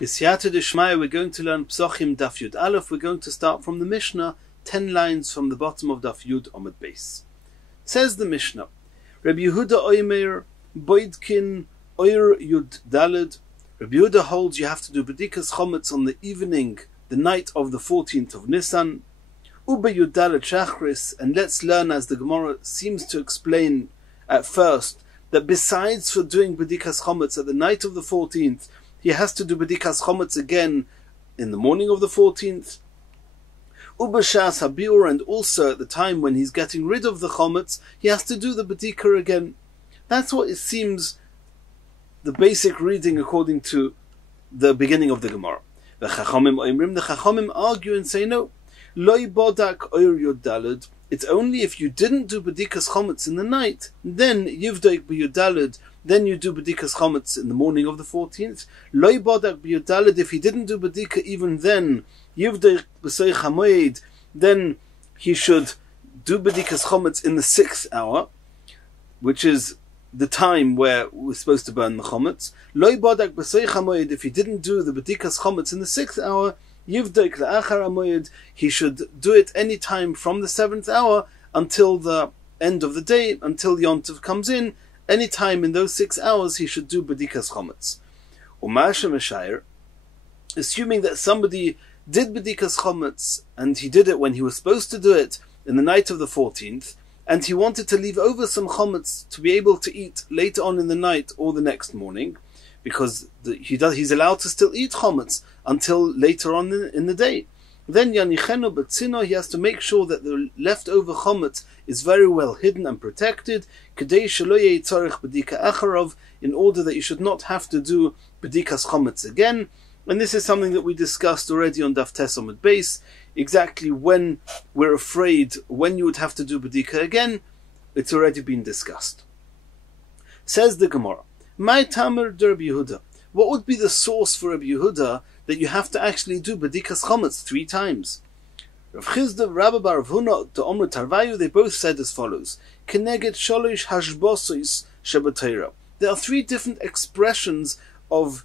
B'siyata d'shmaya, we're going to learn Pesachim Daf Yud Aleph. We're going to start from the Mishnah, 10 lines from the bottom of Daf Yud Omid Beis. Says the Mishnah, Rabbi Yehuda Oimer Boidkin Oir Yud Daled. Rabbi Yehuda holds you have to do B'dikas Chometz on the evening, the night of the 14th of Nisan. Ube Yud Daled Shachris, and let's learn, as the Gemara seems to explain at first, that besides for doing B'dikas Chometz at the night of the 14th, he has to do B'dikas Chometz again in the morning of the 14th. Ubashas Habiur, and also at the time when he's getting rid of the Chometz, he has to do the B'dika again. That's what it seems the basic reading according to the beginning of the Gemara. The Chachamim argue and say no. Loi bodak oir yud daled. It's only if you didn't do B'dikas Chometz in the night, then yivdoik b'yud daled, then you do B'dikas Chometz in the morning of the 14th. Loi bodak b'yud daled, if he didn't do B'dika even then, yivdoik b'soich hamoed, then he should do B'dikas Chometz in the 6th hour, which is the time where we're supposed to burn the Chometz. Loi bodak b'soich hamoed, if he didn't do the B'dikas Chometz in the 6th hour, Yivdoik la'achar hamoed, he should do it any time from the 7th hour until the end of the day, until Yom Tov comes in. Any time in those 6 hours he should do B'dikas Chometz. U'ma'asha Meshayer, assuming that somebody did B'dikas Chometz and he did it when he was supposed to do it in the night of the 14th, and he wanted to leave over some Chometz to be able to eat later on in the night or the next morning, because he's allowed to still eat Chometz until later on in the day. Then Yanichenu B'tzino, he has to make sure that the leftover Chometz is very well hidden and protected, Kedei shelo yeh tzarich b'dika acharov, in order that you should not have to do B'dikas Chometz again. And this is something that we discussed already on Daf Tes Omid Beis, exactly when we're afraid when you would have to do B'dika again. It's already been discussed. Says the Gemara, My Tamer de Rabbi Yehuda, what would be the source for Rabbi Yehuda that you have to actually do B'dikas Chometz 3 times? Rav Chizda, Rabbi Bar Huna, to Omer Tarvayu, they both said as follows: Keneged sholosh hashbosos shebatayra. There are 3 different expressions of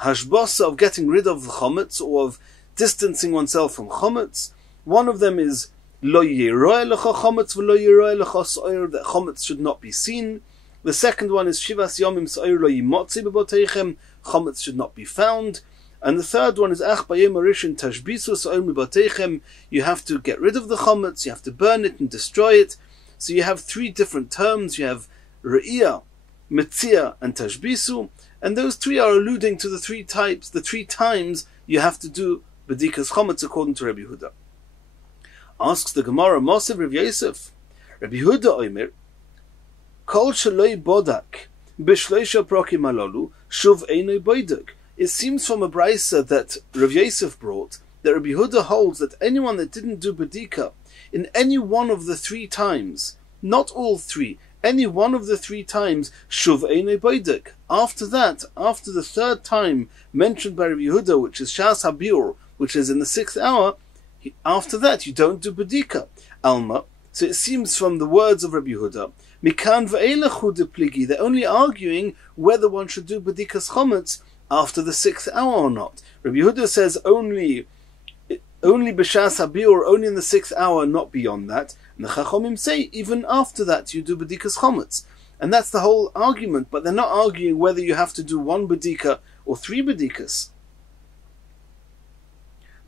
hashbosa, of getting rid of the Chometz, or of distancing oneself from Chometz. One of them is lo yiroeh lecha Chometz v'lo yiroeh lecha so'ir, that Chometz should not be seen. The second one is Shivas Yomim So'ir Lo Yimotzi B'Boteichem, Chometz should not be found. And the third one is Ach Bayem Arishin Tashbisu So'ir B'Boteichem, you have to get rid of the Chometz, you have to burn it and destroy it. So you have 3 different terms. You have Re'iyah, Metzia, and Tashbisu, and those 3 are alluding to the 3 types, the 3 times you have to do B'dikas Chometz according to Rabbi Yehuda. Asks the Gemara, Mosev Rav Yosef, Rabbi Yehuda Omer, Kol sheloi bodak b'shleisha prokim alolu shuv einoi bodak. It seems from a brisa that Rav Yosef brought that Rabbi Yehuda holds that anyone that didn't do B'dika in any one of the 3 times, not all 3, any one of the 3 times, shuv einoi bodak. After that, after the 3rd time mentioned by Rabbi Yehuda, which is Shas Habiur, which is in the 6th hour, after that you don't do B'dika. Alma. So it seems from the words of Rabbi Yehuda, Mikan ve'elechu de pligi, they're only arguing whether one should do B'dikas Chometz after the 6th hour or not. Rabbi Yehuda says only b'shas habiur, only in the 6th hour, not beyond that. And the Chachamim say even after that you do B'dikas Chometz. And that's the whole argument, but they're not arguing whether you have to do 1 B'dika or 3 B'dikas.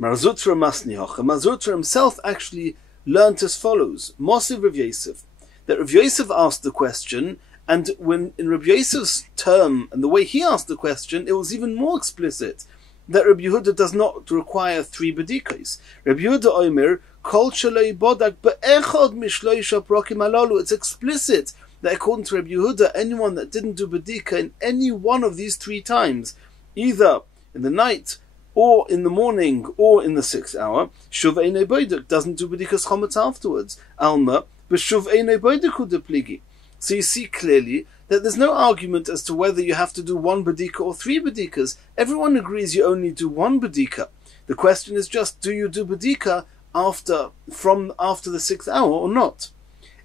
Marzutra Masnioch, Marzutra himself actually learnt as follows: Mosiv Rav Yosef, that Rav Yosef asked the question, and when in Rav Yosef's term and the way he asked the question, it was even more explicit that Rabbi Yehuda does not require 3 B'dikas. Rabbi Yehuda Omer, Kol sheloi bodak be'echad mishloisha prokim alolu. It's explicit that according to Rabbi Yehuda, anyone that didn't do B'dika in any one of these 3 times, either in the night or in the morning or in the 6th hour, shuv einoi bodak, doesn't do B'dikas Chometz afterwards. Alma, b'shuv einoi bodaku de pligi. So you see clearly that there's no argument as to whether you have to do 1 B'dika or 3 B'dikas. Everyone agrees you only do 1 B'dika. The question is just, do you do B'dika after the 6th hour or not?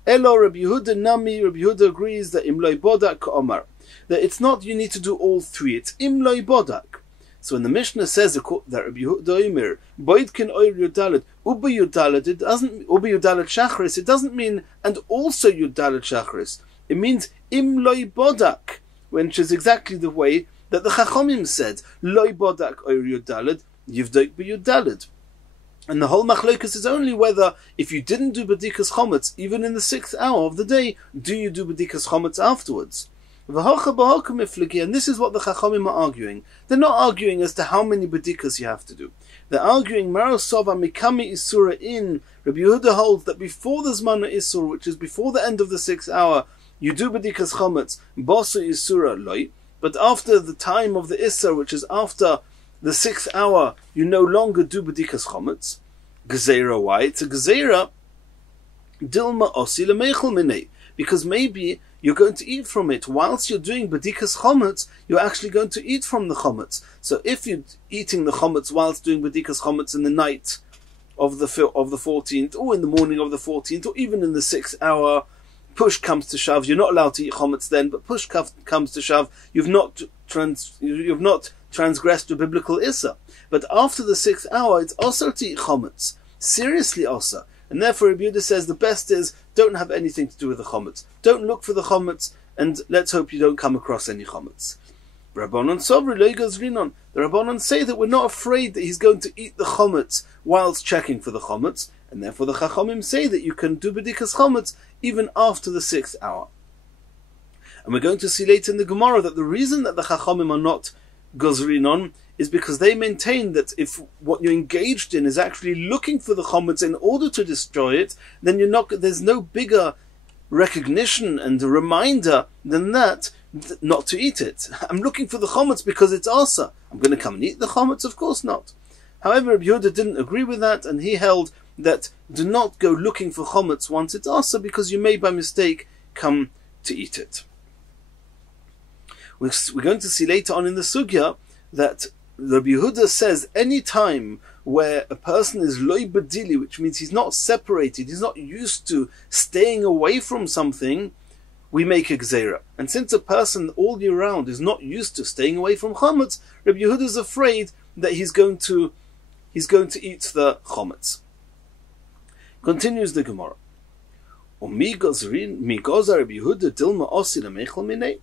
Elo Rabbi Yehuda Nami, Rabbi Yehuda agrees that Imloi Bodak Omar, that it's not you need to do all 3, it's Imloi Bodak. So when the Mishnah says that Rabbi Yehuda Omer, Boidkin Oir Yudalet, Uba Yudalet, it doesn't Uba Yudalet Shachris, it doesn't mean and also Yudalet Shachris. It means Im Loi Bodak, which is exactly the way that the Chachomim said, Loi Bodak Oir Yudalet, Yivdok Be Yudalet. And the whole machlokas is only whether, if you didn't do bedikas chometz, even in the 6th hour of the day, do you do bedikas chometz afterwards? And this is what the Chachamim are arguing. They're not arguing as to how many bedikas you have to do. They're arguing, Marosova Mikami Isura in, Rabbi Yehuda holds that before the Zmana Isur, which is before the end of the 6th hour, you do bedikas chometz, Bosu Isura loy, but after the time of the Isur, which is after the 6th hour, you no longer do bedikas chometz. Gezerah, why? It's a gezerah, dilma osi lemeichel minei, because maybe you're going to eat from it. Whilst you're doing bedikas chometz, you're actually going to eat from the chometz. So if you're eating the chometz whilst doing bedikas chometz in the night of the 14th, or in the morning of the 14th, or even in the 6th hour, push comes to shove, you're not allowed to eat chometz then, but push comes to shove, you've not transgressed a biblical issa. But after the 6th hour, it's also to eat chometz. Seriously also. And therefore Rabbi Yehuda says the best is, don't have anything to do with the chometz. Don't look for the chometz, and let's hope you don't come across any chometz. Rabbanon Sobri Loigos Rinon. The Rabbanon say that we're not afraid that he's going to eat the chometz whilst checking for the chometz, and therefore the Chachamim say that you can do bedikas chometz even after the 6th hour. And we're going to see later in the Gemara that the reason that the Chachamim are not Gozrinon is because they maintain that if what you're engaged in is actually looking for the chometz in order to destroy it, then there's no bigger recognition and a reminder than that not to eat it. I'm looking for the chometz because it's asa. I'm going to come and eat the chometz? Of course not. However, Rabbi Yehuda didn't agree with that, and he held that do not go looking for chometz once it's asa, because you may by mistake come to eat it. We're going to see later on in the sugya that Rabbi Yehuda says any time where a person is loy badili, which means he's not separated, he's not used to staying away from something, we make a gzeira. And since a person all year round is not used to staying away from chometz, Rabbi Yehuda is afraid that he's going to eat the chometz. Continues the Gemara. Mi goza Rabbi Yehuda dilma osi lemeichel minei.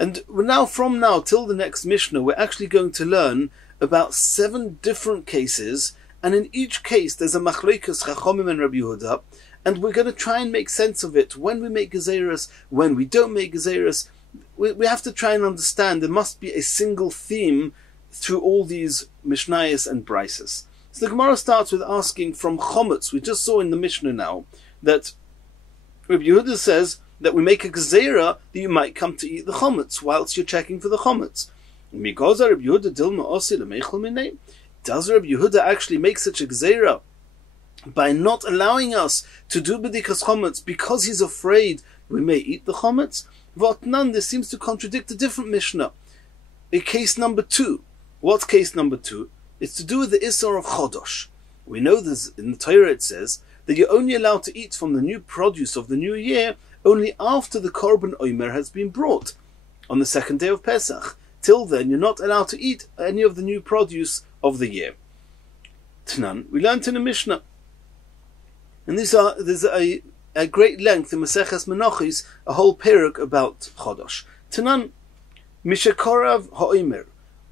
And from now till the next Mishnah, we're actually going to learn about 7 different cases, and in each case there's a machlokas Chachamim and Rabbi Yehuda, and we're going to try and make sense of it. When we make gezeras, when we don't make gezeras, we have to try and understand there must be a single theme through all these Mishnayos and Brises. So the Gemara starts with asking from chometz. We just saw in the Mishnah now that Rabbi Yehuda says that we make a gezerah that you might come to eat the chometz whilst you're checking for the chometz. Does Rabbi Yehuda actually make such a gezerah by not allowing us to do bedikas chometz because he's afraid we may eat the chometz? Votnan, this seems to contradict a different Mishnah. A case number 2. What's case number 2? It's to do with the Isser of Chodosh. We know this in the Torah. It says that you're only allowed to eat from the new produce of the new year only after the Korban Omer has been brought on the 2nd day of Pesach. Till then, you're not allowed to eat any of the new produce of the year. Tanan, we learned in the Mishnah. And there's a great length in Masechet Menachos, a whole perek about Chodosh. Tanan, Mishakorav HaOmer.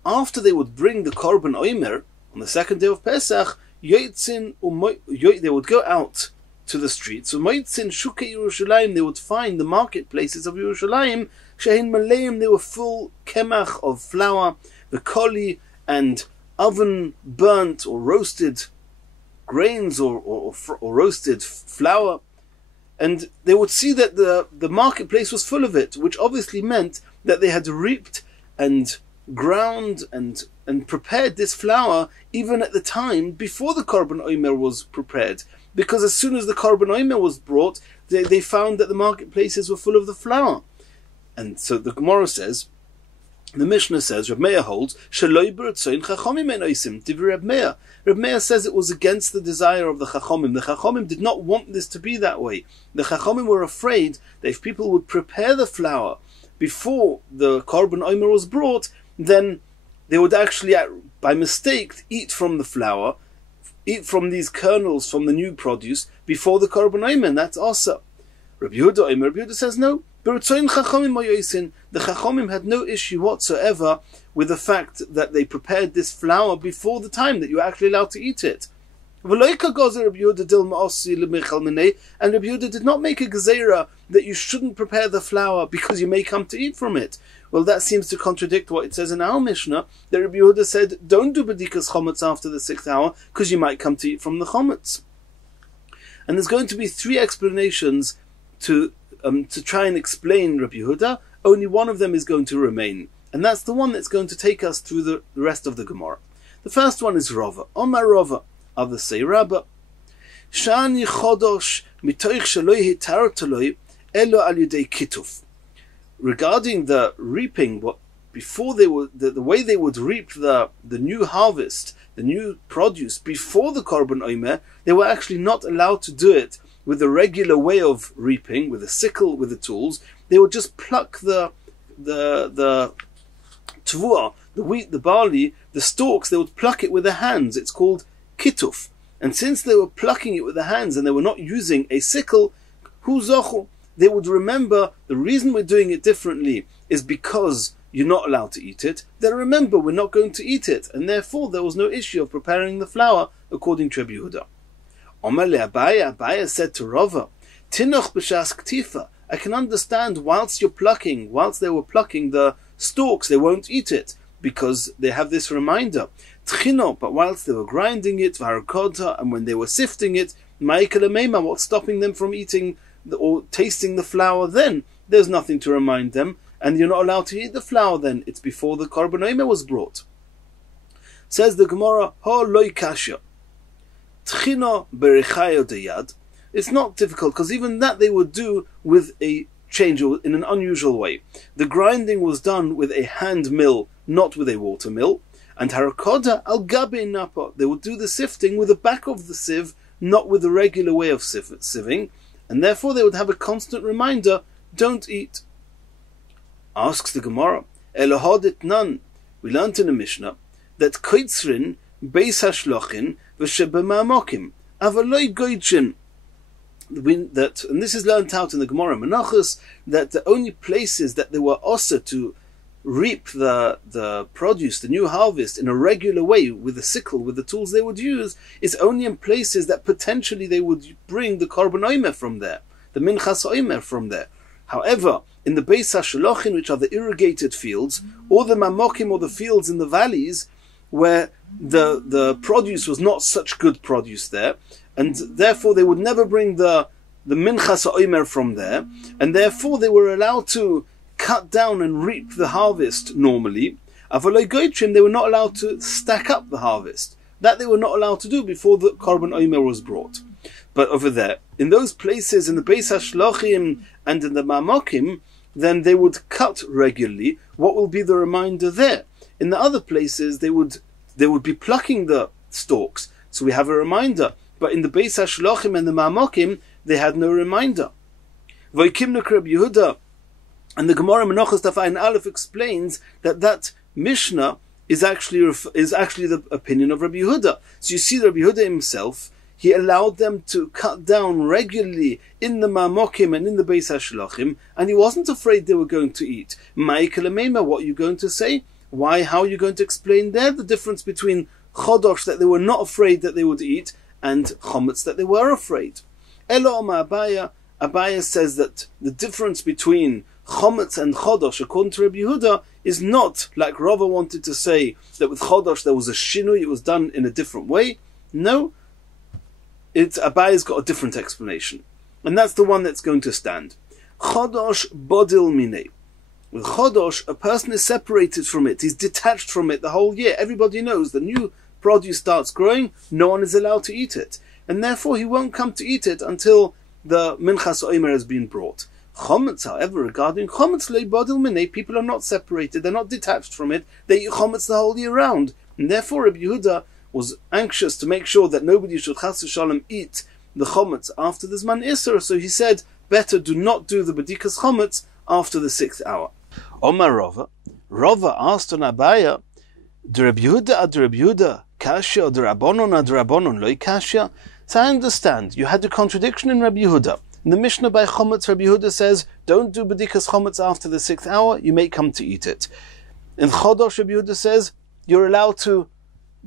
After they would bring the Korban Omer on the 2nd day of Pesach, they would go out to the streets. So Moitzin Shukei Yerushalayim, they would find the marketplaces of Yerushalayim, Shehin Maleim, they were full kemach of flour, the koli, and oven burnt or roasted grains or roasted flour. And they would see that the marketplace was full of it, which obviously meant that they had reaped and ground and prepared this flour even at the time before the Korban Omer was prepared. Because as soon as the Korban Omer was brought, they found that the marketplaces were full of the flour. And so the Gemara says, the Mishnah says, Reb Meir holds, Reb Meir says it was against the desire of the Chachamim. The Chachamim did not want this to be that way. The Chachamim were afraid that if people would prepare the flour before the Korban Omer was brought, then they would actually, by mistake, eat from the flour, eat from these kernels from the new produce before the korban omer, and that's also. Rabbi Yehuda says no. The Chachamim had no issue whatsoever with the fact that they prepared this flour before the time that you were actually allowed to eat it. And Rabbi Yehuda did not make a gezerah that you shouldn't prepare the flour because you may come to eat from it. Well, that seems to contradict what it says in our Mishnah, that Rabbi Yehuda said, don't do bedikas chometz after the 6th hour because you might come to eat from the chometz. And there's going to be 3 explanations to try and explain Rabbi Yehuda. Only one of them is going to remain, and that's the one that's going to take us through the rest of the Gemara. The first one is Rava. Omar Rava. Others say Rabbi. Shani chodosh mitoich shaloi hitartaloi elo al yudei kituf. Regarding the reaping, before they would the way they would reap the new harvest, the new produce before the korban omer, they were actually not allowed to do it with the regular way of reaping, with a sickle, with the tools. They would just pluck the tvua, the wheat, the barley, the stalks. They would pluck it with their hands. It's called kituf. And since they were plucking it with their hands and they were not using a sickle, hu zochu, they would remember the reason we're doing it differently is because you're not allowed to eat it. They remember we're not going to eat it, and therefore there was no issue of preparing the flour according to Rabbi Yehuda. Abaya said to Rava, Tinoch b'shas ktifa. I can understand whilst they were plucking the stalks, they won't eat it because they have this reminder. Tchino, but whilst they were grinding it, v'harakota, and when they were sifting it, ma'ikal meima, what's stopping them from eating or tasting the flour then? There's nothing to remind them, and you're not allowed to eat the flour then. It's before the korban omer was brought. Says the Gemara, ho loy kasha. Tchino berichayo deyad. It's not difficult, because even that they would do with a change, in an unusual way. The grinding was done with a hand mill, not with a water mill. And harakoda al gabe napa, they would do the sifting with the back of the sieve, not with the regular way of sieving, and therefore they would have a constant reminder, don't eat. Asks the Gemara, Elohadit nan, we learnt in the Mishnah, that koitzrin beis hashlochin v'shebema'amokim, avaloi goitchin, that, and this is learnt out in the Gemara Menachos, that the only places that they were also to reap the produce, the new harvest, in a regular way, with a sickle, with the tools they would use, is only in places that potentially they would bring the korban omer from there, the minchas omer from there. However, in the Beis HaShalochin, which are the irrigated fields, or the mamokim, or the fields in the valleys, where the produce was not such good produce there, and therefore they would never bring the minchas omer from there, and therefore they were allowed to cut down and reap the harvest normally. Avaloi goitrim, they were not allowed to stack up the harvest. That they were not allowed to do before the korban omer was brought. But over there, in those places, in the Beis HaShlochim and in the Mamokim, then they would cut regularly. What will be the reminder there? In the other places, they would be plucking the stalks, so we have a reminder. But in the Beis HaShlochim and the Mamokim, they had no reminder. Voikimnuk Rabbi Yehuda, and the Gemara Menachos Daf Ayin Aleph explains that Mishnah is actually the opinion of Rabbi Yehuda. So you see, Rabbi Yehuda himself, he allowed them to cut down regularly in the Mamokim and in the Beis HaShlochim, and he wasn't afraid they were going to eat. Ma'ikal Meima, what are you going to say? Why? How are you going to explain there the difference between chodosh, that they were not afraid that they would eat, and chometz, that they were afraid? Elo Oma Abaya says that the difference between chometz and chodosh, according to Rabbi Yehuda, is not like Rava wanted to say, that with chodosh there was a shinui, it was done in a different way. No, Abaya's got a different explanation, and that's the one that's going to stand. Chodosh bodil minei. With chodosh, a person is separated from it, he's detached from it the whole year. Everybody knows the new produce starts growing, no one is allowed to eat it, and therefore he won't come to eat it until the minchas omer has been brought. Chometz, however, regarding chometz le bodil minei, people are not separated, they're not detached from it, they eat chometz the whole year round, and therefore Rabbi Yehuda was anxious to make sure that nobody should chas v'shalom eat the chometz after the Zman Isser, so he said, better do not do the bedikas chometz after the 6th hour. Omar Rava, Rava asked on Abaya, the Rabbi Yehuda ad Rabbi Yehuda kasha, the Rabbanon ad Rabbanon loy kasha. So I understand, you had a contradiction in Rabbi Yehuda. In the Mishnah by Chometz, Rabbi Yehuda says, don't do B'dikas Chometz after the 6th hour, you may come to eat it. In Chodosh, Rabbi Yehuda says, you're allowed to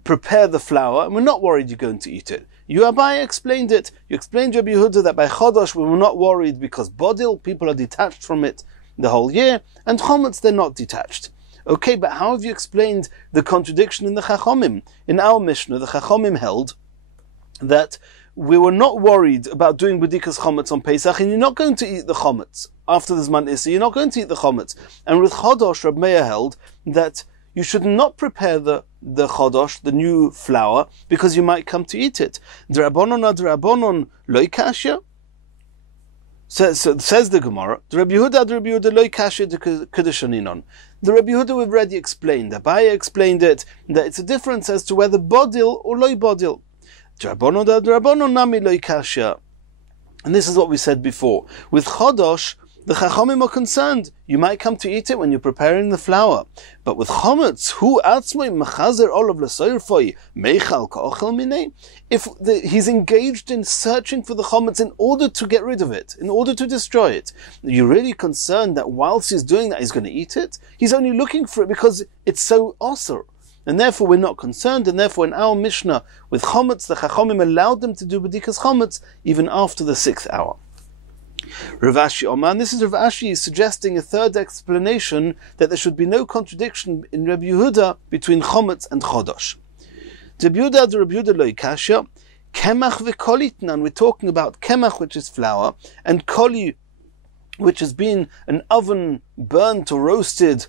prepare the flour, and we're not worried you're going to eat it. You, Abai, explained it. You explained, Rabbi Yehuda, that by Chodosh we were not worried because Bodil, people are detached from it the whole year, and Chometz, they're not detached. Okay, but how have you explained the contradiction in the Chachomim? In our Mishnah, the Chachomim held that we were not worried about doing B'dikas Chometz on Pesach, and you're not going to eat the Chometz. After the Zman Issa, you're not going to eat the Chometz. And with Chodosh, Reb Meir held that you should not prepare the Chodosh, the new flour, because you might come to eat it. D'Rabbanon ad Rabbanon loy kasha. Says the Gemara, the Rabbi Yehuda ad Rabbi Yehuda loy kasha de kedeshaninon. The Rabbi Yehuda we've already explained. Abaye explained it, that it's a difference as to whether bodil or loy bodil. D'Rabbanon ad Rabbanon nami loy kasha. And this is what we said before. With Chodosh, the Chachomim are concerned. You might come to eat it when you're preparing the flour. But with Chometz, hu atzmoi mechazer olav l'soyrfoi meichal ka'ochel minei. If he's engaged in searching for the Chometz in order to get rid of it, in order to destroy it, you're really concerned that whilst he's doing that, he's going to eat it? He's only looking for it because it's so osur. And therefore we're not concerned, and therefore in our Mishnah, with Chometz, the Chachomim allowed them to do B'dikas Chometz even after the 6th hour. Rav Ashi Oman, this is Rav Ashi suggesting a third explanation, that there should be no contradiction in Rabbi Yehuda between Chometz and Chodosh. Rabbi Yehuda loy kasha, kemach v'kolitnan, we're talking about kemach, which is flour, and koli, which has been an oven burnt or roasted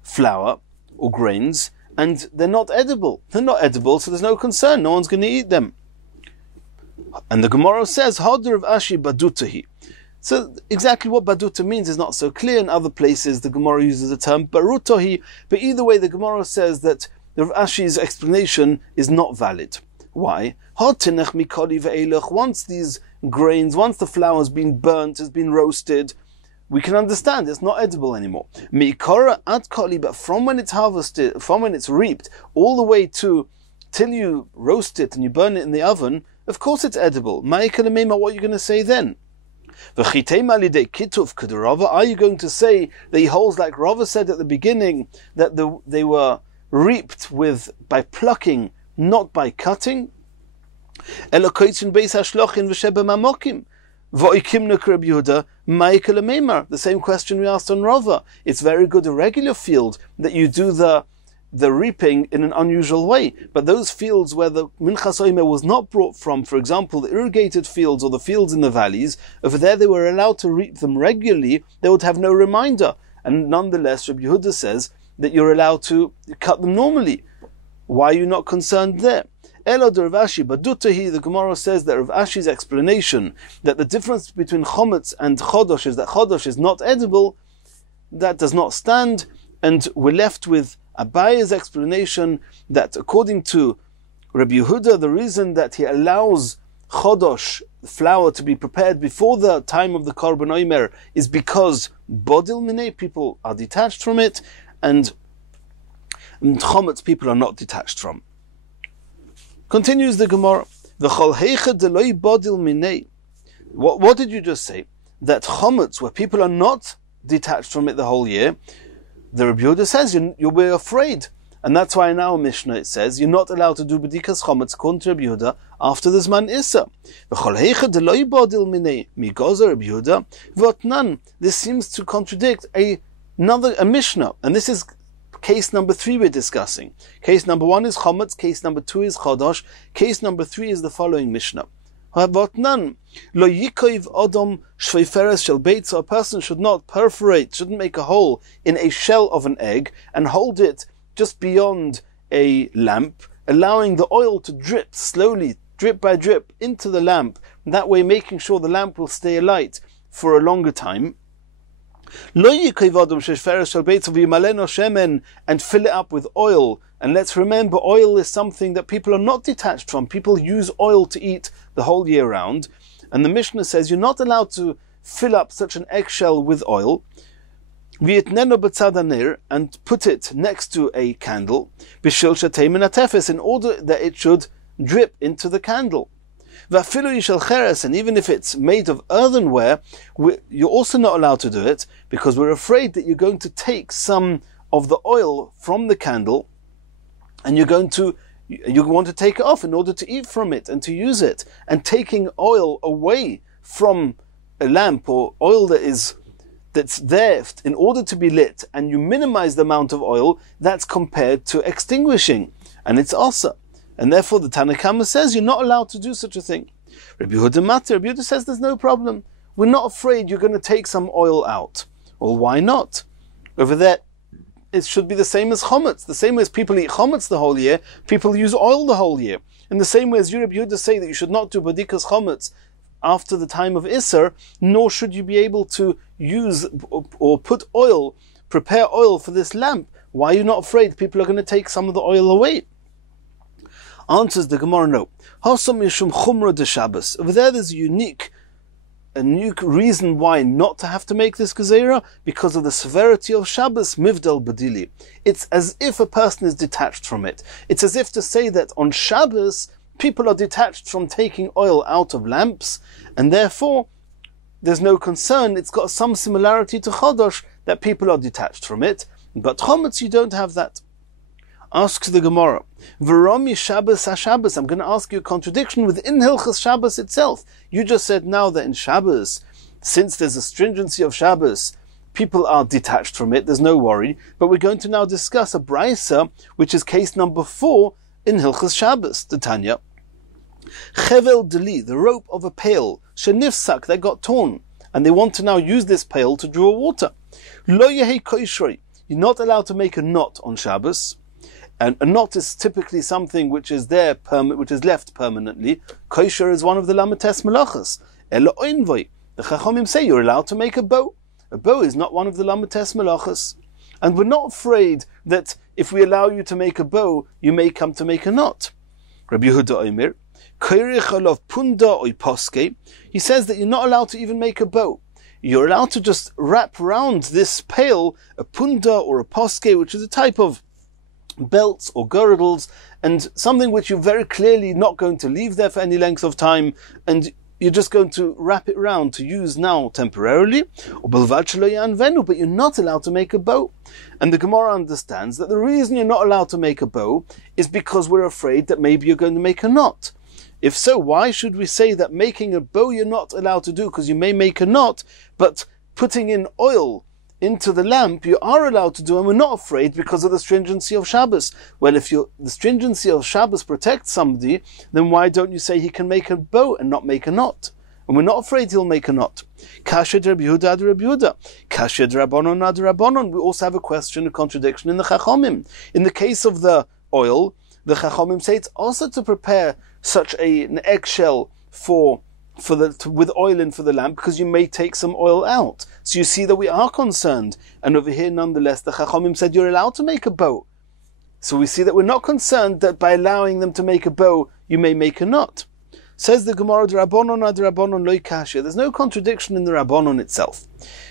flour or grains, and they're not edible. They're not edible, so there's no concern, no one's going to eat them. And the Gemara says, Hadar Rav Ashi badutahi. So exactly what baduta means is not so clear. In other places the Gemara uses the term barutahi, but either way the Gemara says that the Rav Ashi's explanation is not valid. Why? Once these grains, once the flour has been burnt, has been roasted, we can understand it's not edible anymore. But from when it's harvested, from when it's reaped, all the way to till you roast it and you burn it in the oven, of course it's edible. What are you going to say then? Are you going to say that he holds like Rava said at the beginning, that they were reaped by plucking, not by cutting? The same question we asked on Rava. It's very good, a regular field, that you do the reaping in an unusual way. But those fields where the Minchas Omer was not brought from, for example, the irrigated fields or the fields in the valleys, over there they were allowed to reap them regularly, they would have no reminder. And nonetheless, Rabbi Yehuda says that you're allowed to cut them normally. Why are you not concerned there? Elo de Rav Ashi badutahi, the Gemara says that Rav Ashi's explanation that the difference between Chometz and Chodosh is that Chodosh is not edible, that does not stand, and we're left with Abaye's explanation that according to Rabbi Yehuda, the reason that he allows Chodosh flour to be prepared before the time of the Korban Omer is because Bodil Minei, people are detached from it, and Chometz people are not detached from. Continues the Gemara. What did you just say? That Chometz, where people are not detached from it the whole year, the Rabbi Yehuda says you'll be afraid. And that's why in our Mishnah it says you're not allowed to do B'dikas Chometz according to Rabbi Yehuda after the Zman Issa. This seems to contradict a Mishnah. And this is case number 3 we're discussing. Case number 1 is Chometz, case number 2 is Chodosh, case number 3 is the following Mishnah. A person should not perforate, shouldn't make a hole in a shell of an egg and hold it just beyond a lamp, allowing the oil to drip slowly, drip by drip, into the lamp, that way making sure the lamp will stay alight for a longer time. And fill it up with oil. And let's remember, oil is something that people are not detached from. People use oil to eat the whole year round. And the Mishnah says you're not allowed to fill up such an eggshell with oil. V'yitneno b'tzad hanir, and put it next to a candle, b'shil shetei min hatefes, in order that it should drip into the candle. V'afilu yishal cheres, and even if it's made of earthenware, you're also not allowed to do it, because we're afraid that you're going to take some of the oil from the candle, and you want to take it off in order to eat from it and to use it. And taking oil away from a lamp, or oil that's there in order to be lit, and you minimize the amount of oil, that's compared to extinguishing, and it's also. And therefore the Tanna Kama says you're not allowed to do such a thing. Rabbi Yehuda says there's no problem. We're not afraid you're going to take some oil out. Well, why not? Over there, it should be the same as chometz. The same way as people eat chometz the whole year, people use oil the whole year. In the same way as Rabbi Yehuda say that you should not do badikas chometz after the time of Isser, nor should you be able to use or put oil, prepare oil for this lamp. Why are you not afraid people are going to take some of the oil away? Answers the Gemara, no. Hasam yishum chumra de Shabbos. Over there's a unique reason why not to have to make this gezerah, because of the severity of Shabbos, mivdal badili. It's as if a person is detached from it. It's as if to say that on Shabbos, people are detached from taking oil out of lamps, and therefore there's no concern. It's got some similarity to Chodosh, that people are detached from it, but chometz you don't have that. Asks the Gemara, V'romi Shabbos ha-Shabbos. I'm going to ask you a contradiction within Hilchas Shabbos itself. You just said now that in Shabbos, since there's a stringency of Shabbos, people are detached from it, there's no worry. But we're going to now discuss a Braisa, which is case number 4 in Hilchas Shabbos, the Tanya. Chevel deli, the rope of a pail, shenifsak, that got torn, and they want to now use this pail to draw water. Lo yehei koishrei, you're not allowed to make a knot on Shabbos. And a knot is typically something which is there, which is left permanently. Kosher is one of the lamates melachas. Elo oinvoi. The Chachamim say you're allowed to make a bow. A bow is not one of the lamates melachas. And we're not afraid that if we allow you to make a bow, you may come to make a knot. Rabbi Yehuda Omer, Koirich punda oy poske. He says that you're not allowed to even make a bow. You're allowed to just wrap around this pail a punda or a poske, which is a type of belts or girdles, and something which you're very clearly not going to leave there for any length of time, and you're just going to wrap it around to use now temporarily, but you're not allowed to make a bow. And the Gemara understands that the reason you're not allowed to make a bow is because we're afraid that maybe you're going to make a knot. If so, why should we say that making a bow you're not allowed to do because you may make a knot, but putting in oil into the lamp you are allowed to do, and we're not afraid because of the stringency of Shabbos? Well, if the stringency of Shabbos protects somebody, then why don't you say he can make a bow and not make a knot? And we're not afraid he'll make a knot. Kasha Rabbi Yehuda ad Rabbi Yehuda. Kasha Rabbanon ad Rabbanon. We also have a question, a contradiction in the Chachamim. In the case of the oil, the Chachamim say it's also to prepare such an eggshell with oil in for the lamp, because you may take some oil out. So you see that we are concerned. And over here, nonetheless, the Chachamim said you're allowed to make a bow. So we see that we're not concerned that by allowing them to make a bow, you may make a knot. Says the Gemara, Rabbanon ad Rabbanon lo kasha. There's no contradiction in the Rabbanon itself.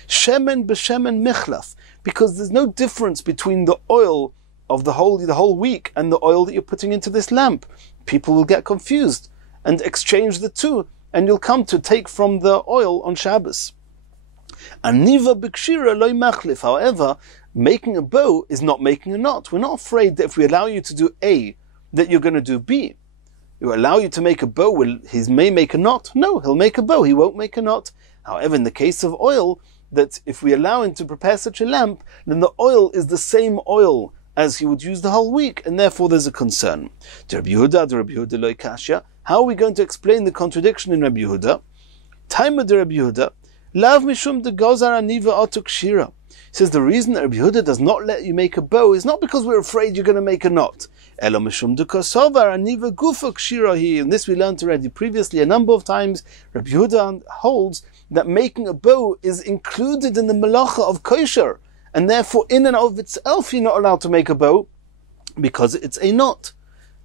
Shemen b'shemen michlaf, because there's no difference between the oil of the whole week and the oil that you're putting into this lamp. People will get confused and exchange the two, and you'll come to take from the oil on Shabbos. Aniva b'kshira loy machlif. However, making a bow is not making a knot. We're not afraid that if we allow you to do A, that you're going to do B. You allow you to make a bow, he may make a knot. No, he'll make a bow, he won't make a knot. However, in the case of oil, that if we allow him to prepare such a lamp, then the oil is the same oil as he would use the whole week, and therefore there's a concern. Rabbi Yehuda lo kasha. How are we going to explain the contradiction in Rabbi Yehuda? Taima de Rabbi Yehuda, lav mishum de gozar aniva otuk shira. He says the reason that Rabbi Yehuda does not let you make a bow is not because we're afraid you're going to make a knot. Elo mishum de kosovar aniva gufak shira hi. And this we learned already previously a number of times. Rabbi Yehuda holds that making a bow is included in the malacha of kosher, and therefore in and of itself you're not allowed to make a bow because it's a knot.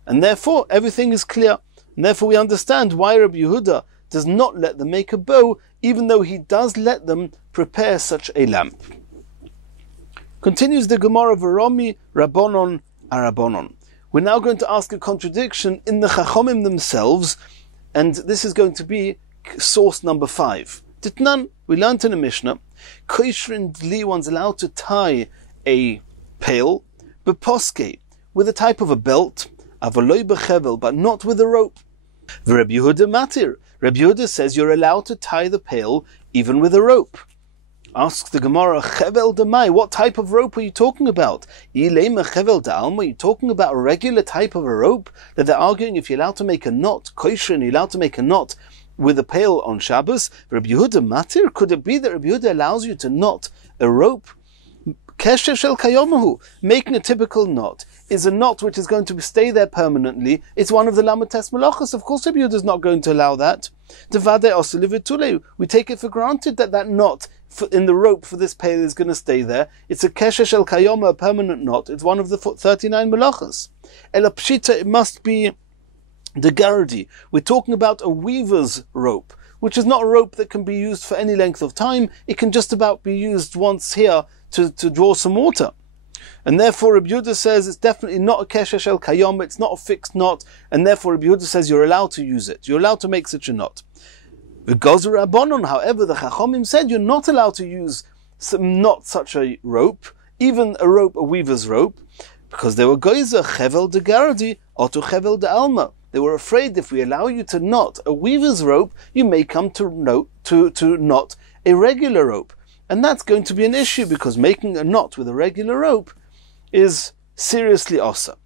And therefore everything is clear. And therefore we understand why Rabbi Yehuda does not let them make a bow, even though he does let them prepare such a lamp. Continues the Gemara Veromi Rabbonon Arabonon. We're now going to ask a contradiction in the Chachomim themselves, and this is going to be source number 5. Titnan, we learned in the Mishnah, Koishrin Dli, one's allowed to tie a pail, beposke, with a type of a belt, avaloi bechevel, but not with a rope. The Rabbi Yehuda matir. Rabbi Yehuda says you're allowed to tie the pail even with a rope. Asks the Gemara, chevel demai, what type of rope are you talking about? Ilema chevel d'alma, are you talking about a regular type of a rope? That they're arguing if you're allowed to make a knot, koishrin, you're allowed to make a knot with a pail on Shabbos. Rabbi Yehuda matir, could it be that Rabbi Yehuda allows you to knot a rope? Kesher shel kayomahu, making a typical knot is a knot which is going to stay there permanently. It's one of the lamates malachos. Of course, Rabbi Yehuda is not going to allow that. We take it for granted that that knot in the rope for this pail is going to stay there. It's a kesher shel kayoma, a permanent knot. It's one of the 39 malachos. Ela pshita, it must be the gardi. We're talking about a weaver's rope, which is not a rope that can be used for any length of time. It can just about be used once here to draw some water. And therefore Rabbi Yehuda says it's definitely not a kesher shel kayom, it's not a fixed knot, and therefore Rabbi Yehuda says you're allowed to use it. You're allowed to make such a knot. The Gozer Rabbanon, however, the Chachomim said you're not allowed to use not such a rope, even a rope, a weaver's rope, because they were Gozer chevel de gardi or to chevel de alma. They were afraid if we allow you to knot a weaver's rope, you may come to knot a regular rope. And that's going to be an issue because making a knot with a regular rope is seriously osa.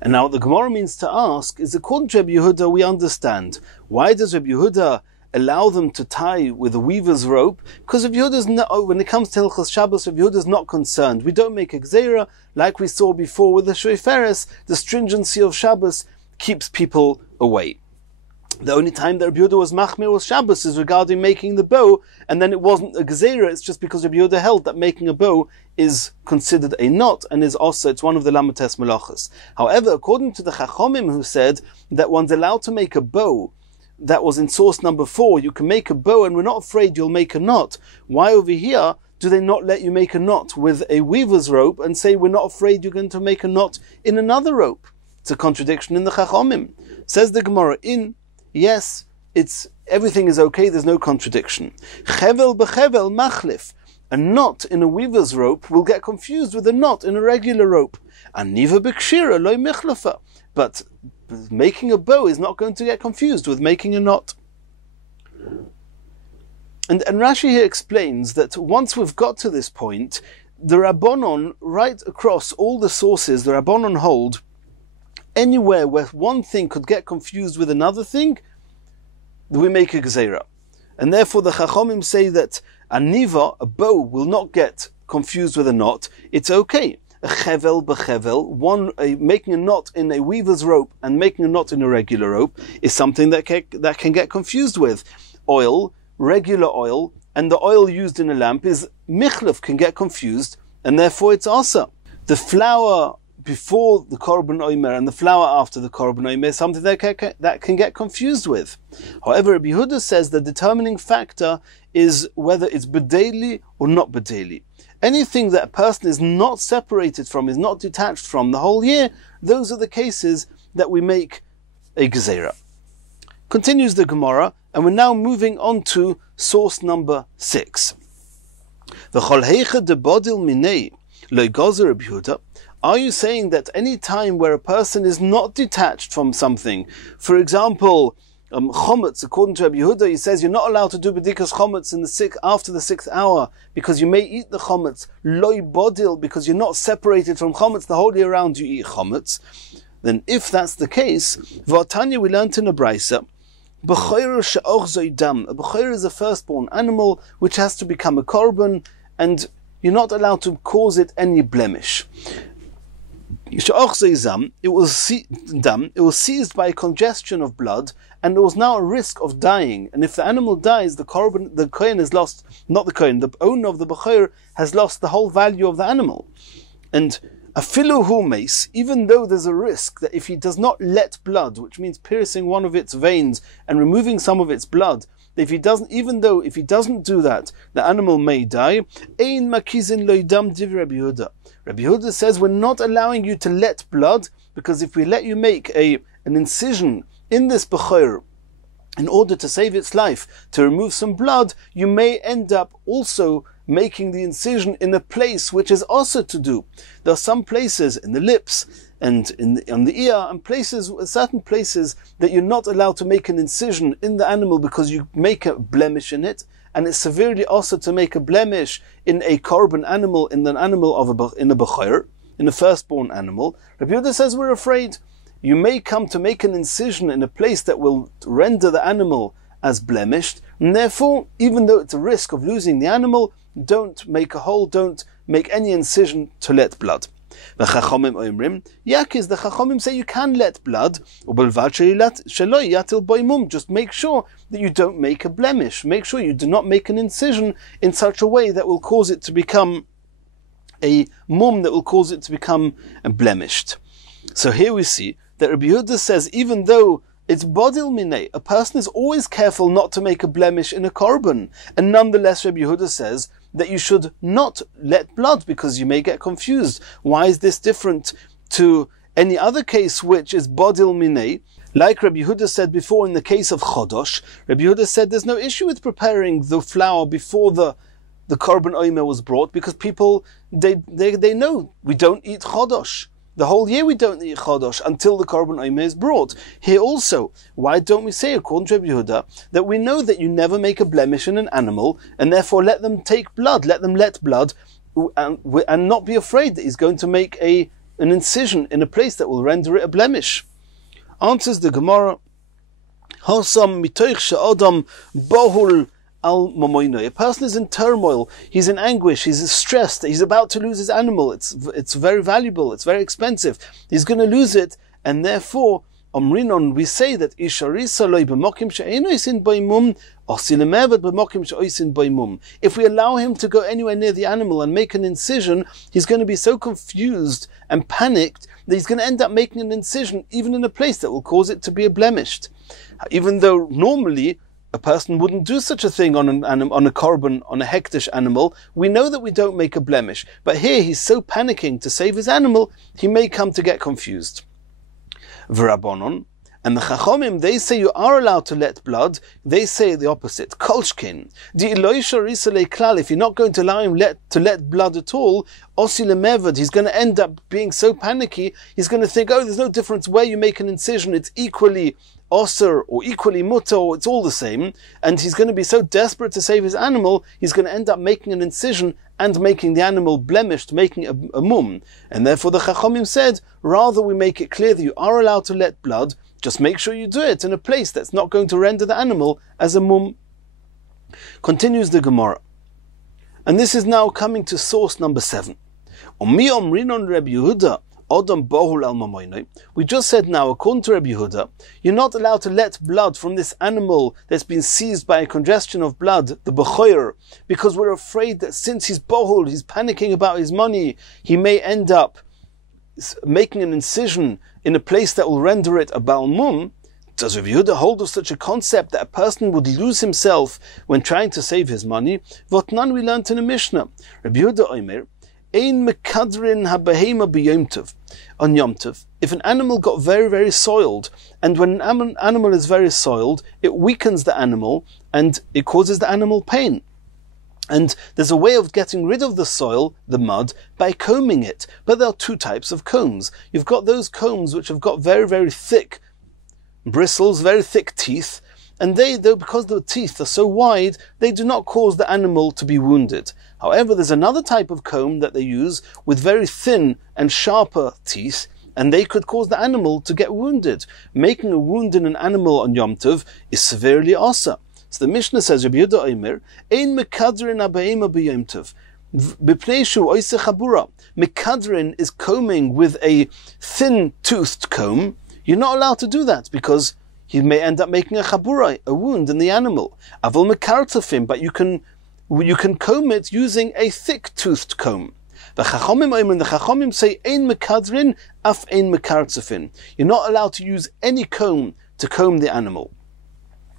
And now what the Gemara means to ask is, according to Rabbi Yehuda, we understand. Why does Rabbi Yehuda allow them to tie with a weaver's rope? Because Rabbi Yehuda is not, when it comes to Hilchos Shabbos, Rabbi Yehuda is not concerned. We don't make a gzeira like we saw before with the shoiferes. The stringency of Shabbos keeps people away. The only time that Rabbi Yehuda was machmir was Shabbos is regarding making the bow, and then it wasn't a gezerah, it's just because Rabbi Yehuda held that making a bow is considered a knot, and is also, it's one of the lamates malachas. However, according to the Chachomim who said that one's allowed to make a bow, that was in source number 4, you can make a bow and we're not afraid you'll make a knot. Why over here do they not let you make a knot with a weaver's rope and say we're not afraid you're going to make a knot in another rope? It's a contradiction in the Chachomim. Says the Gemara, yes, everything is okay, there's no contradiction. Chevel bechevel machlif. A knot in a weaver's rope will get confused with a knot in a regular rope. Aniva b'kshira loy michlafa. But making a bow is not going to get confused with making a knot. And Rashi here explains that once we've got to this point, the Rabbonon, right across all the sources, the Rabbonon hold anywhere where one thing could get confused with another thing, we make a gzeira. And therefore the Chachomim say that a niva, a bow, will not get confused with a knot. It's okay. A chevel bechevel, making a knot in a weaver's rope and making a knot in a regular rope is something that can get confused with. Oil, regular oil, and the oil used in a lamp is michlef, can get confused, and therefore it's asa. The flour before the korban omer and the flour after the korban omer is something that can get confused with. However, Rabbi Yehuda says the determining factor is whether it's bedeli or not bedeli. Anything that a person is not separated from, is not detached from the whole year, those are the cases that we make a gezerah. Continues the Gemara, and we're now moving on to source number 6. V'chol heicha de bodil minei lo gozer Rabbi Yehuda. Are you saying that any time where a person is not detached from something, for example, chometz, according to Rabbi Yehuda, he says you're not allowed to do bedikas chometz after the 6th hour because you may eat the chometz, loy bodil, because you're not separated from chometz the whole year round, you eat chometz. Then if that's the case, v'atanya, we learned in a brisa, b'choyer she'och zoi dam. A b'choyer is a firstborn animal which has to become a korban, and you're not allowed to cause it any blemish. It was seized by congestion of blood, and there was now a risk of dying. And if the animal dies, the kohen has lost, not the kohen, the owner of the b'choyer has lost the whole value of the animal. And afilu hu meis, even though there's a risk that if he does not let blood, which means piercing one of its veins and removing some of its blood, that if he doesn't do that, the animal may die. Ein makizin lo dam div Rabbi Yehuda. Rabbi Yehuda says we're not allowing you to let blood, because if we let you make an incision in this bechor in order to save its life, to remove some blood, you may end up also making the incision in a place which is also to do. There are some places in the lips and on the ear, and certain places that you're not allowed to make an incision in the animal because you make a blemish in it, and it's severely also to make a blemish in a korban animal, in an animal in a bechor, in a firstborn animal. Rabbi Yehuda says we're afraid you may come to make an incision in a place that will render the animal as blemished, and therefore, even though it's a risk of losing the animal, don't make a hole, don't make any incision to let blood. The Chachamim say you can let blood, just make sure that you don't make a blemish. Make sure you do not make an incision in such a way that will cause it to become a mum, that will cause it to become blemished. So here we see that Rabbi Yehuda says even though it's bodil minei, a person is always careful not to make a blemish in a korban, and nonetheless Rabbi Yehuda says that you should not let blood because you may get confused. Why is this different to any other case which is bodil minei? Like Rabbi Yehuda said before in the case of chodosh, Rabbi Yehuda said there's no issue with preparing the flour before the korban omer was brought, because people, they know we don't eat chodosh. The whole year we don't eat chodosh until the korban omer is brought. Here also, why don't we say, according to Rabbi Yehuda, that we know that you never make a blemish in an animal, and therefore let them take blood, let them let blood, and not be afraid that he's going to make an incision in a place that will render it a blemish. Answers the Gemara, Hasam mitoich she'adam bohul al mamoinoi. A person is in turmoil, he's in anguish, he's stressed, he's about to lose his animal, it's very valuable, it's very expensive, he's going to lose it, and therefore, Omrinon, we say that Isharisa loy b'mokim she'einoisin baimum, osilemevet b'mokim she'oisin baimum. If we allow him to go anywhere near the animal and make an incision, he's going to be so confused and panicked that he's going to end up making an incision even in a place that will cause it to be blemished. Even though normally a person wouldn't do such a thing on a korban, on a hektish animal, we know that we don't make a blemish. But here he's so panicking to save his animal, he may come to get confused. V'rabonon, and the Chachamim, they say you are allowed to let blood. They say the opposite. Kolshkin, if you're not going to allow him to let blood at all, osilemevad, he's going to end up being so panicky, he's going to think, oh, there's no difference where you make an incision, it's equally osir or equally mutter, or it's all the same, and he's going to be so desperate to save his animal, he's going to end up making an incision and making the animal blemished, making a mum. And therefore the Chachamim said, rather we make it clear that you are allowed to let blood, just make sure you do it in a place that's not going to render the animal as a mum. Continues the Gemara. And this is now coming to source number 7. We just said now, according to Rabbi Yehuda, you're not allowed to let blood from this animal that's been seized by a congestion of blood, the bechor, because we're afraid that since he's bohul, he's panicking about his money, he may end up making an incision in a place that will render it a balmum. Does Rabbi Yehuda hold of such a concept that a person would lose himself when trying to save his money? What none we learned in the Mishnah. Rabbi Yehuda Omer, Ein mekadrin habehema b'yom tov. On Yom Tov, if an animal got very, very soiled, and when an animal is very soiled, it weakens the animal and it causes the animal pain. And there's a way of getting rid of the soil, the mud, by combing it. But there are two types of combs. You've got those combs which have got very, very thick bristles, very thick teeth, and they, though, because the teeth are so wide, they do not cause the animal to be wounded. However, there's another type of comb that they use with very thin and sharper teeth, and they could cause the animal to get wounded. Making a wound in an animal on Yom Tov is severely asa. So the Mishnah says, Rabbi Yehuda Omer, Ein mekadrin abehema b'yom tov. B'pneishu oiseh chabura. Mekadrin is combing with a thin-toothed comb. You're not allowed to do that because he may end up making a chabura, a wound in the animal. Aval mekartafim, but you can comb it using a thick-toothed comb. The Chachamim say, Ein mekadrin, af ein mekartafin. You're not allowed to use any comb to comb the animal.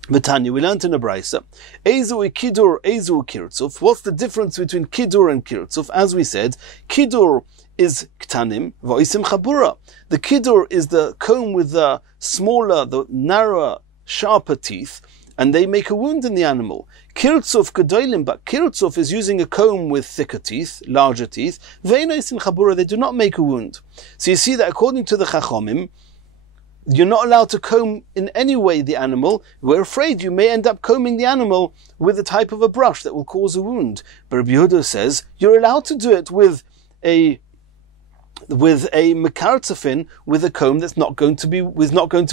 V'tanya, we learned in a brayso, Ezu kidur, ezu kirtzuf. What's the difference between kidur and kirtzuf? As we said, kidur is ktanim, v'oisim chabura. The kidur is the comb with the smaller, the narrower, sharper teeth, and they make a wound in the animal. Kirtzuf gedolim, but kirtzuf is using a comb with thicker teeth, larger teeth. Ve'oisim chabura, they do not make a wound. So you see that according to the Chachomim, you're not allowed to comb in any way the animal. We're afraid you may end up combing the animal with a type of a brush that will cause a wound. But Rabbi Yehuda says you're allowed to do it with a mekartzafin, with a comb that's not going to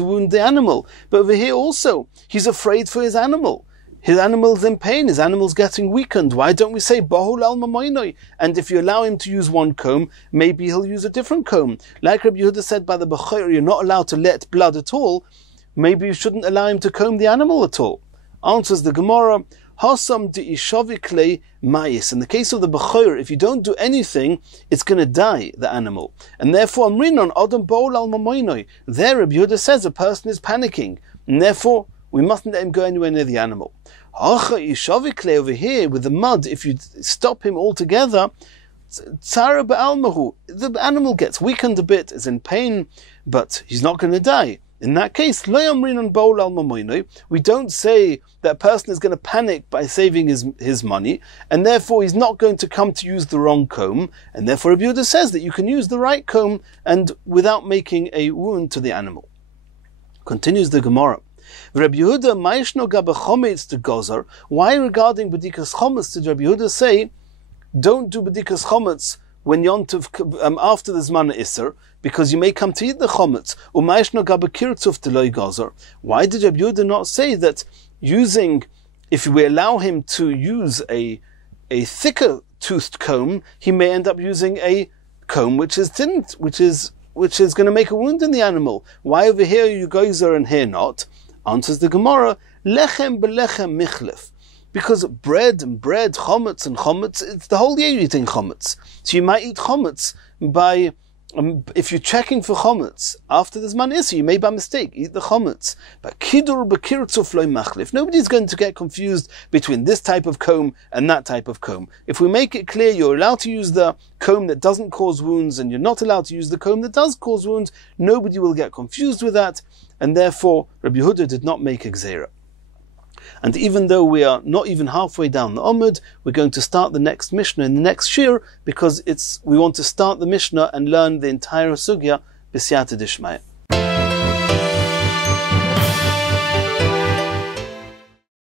wound the animal. But over here also, he's afraid for his animal. His animal's in pain, his animal's getting weakened. Why don't we say Bahul al Mamoinoi? And if you allow him to use one comb, maybe he'll use a different comb. Like Rabbi Yehuda said by the Bechor, you're not allowed to let blood at all. Maybe you shouldn't allow him to comb the animal at all. Answers the Gemara, Hasam di ishavikle mayis. In the case of the Bechor, if you don't do anything, it's going to die, the animal. And therefore, Amrinon Adam Bahul al Mamoinoi. There Rabbi Yehuda says a person is panicking. And therefore, we mustn't let him go anywhere near the animal. Over here, with the mud, if you stop him altogether, the animal gets weakened a bit, is in pain, but he's not going to die. In that case, we don't say that a person is going to panic by saving his money, and therefore he's not going to come to use the wrong comb, and therefore Rabbi Yehuda says that you can use the right comb and without making a wound to the animal. Continues the Gemara. Rabbi Yehuda, Maishno Gabe Chometz to Gozer. Why regarding B'dikas Chometz did Rabbi Yehuda say, don't do B'dikas Chometz when Yontiv after the Zman Isser, because you may come to eat the Chometz. U'Maishno Gabe Kirtzuf Deloi Gozer. Why did Rabbi Yehuda not say that if we allow him to use a thicker toothed comb, he may end up using a comb which is thin, which is going to make a wound in the animal? Why over here you Gozer and here not? Answers the Gemara, lechem belechem michlef. Because bread and bread, chometz and chometz, it's the whole year you're eating chometz. So you might eat chometz by, if you're checking for chometz, after the Zman Isser, you may by mistake eat the chometz. But kidur bekirtzuf loy machlif. Nobody's going to get confused between this type of comb and that type of comb. If we make it clear you're allowed to use the comb that doesn't cause wounds and you're not allowed to use the comb that does cause wounds, nobody will get confused with that. And therefore, Rabbi Yehuda did not make a gzeira. And even though we are not even halfway down the Amud, we're going to start the next Mishnah in the next Shiur, because we want to start the Mishnah and learn the entire Sugya b'siyata d'ishmaya.